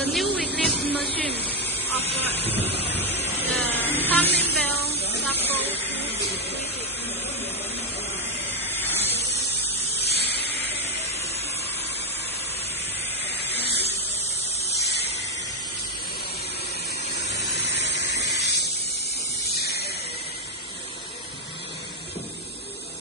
the new weeklift machine of the Humming Bell Double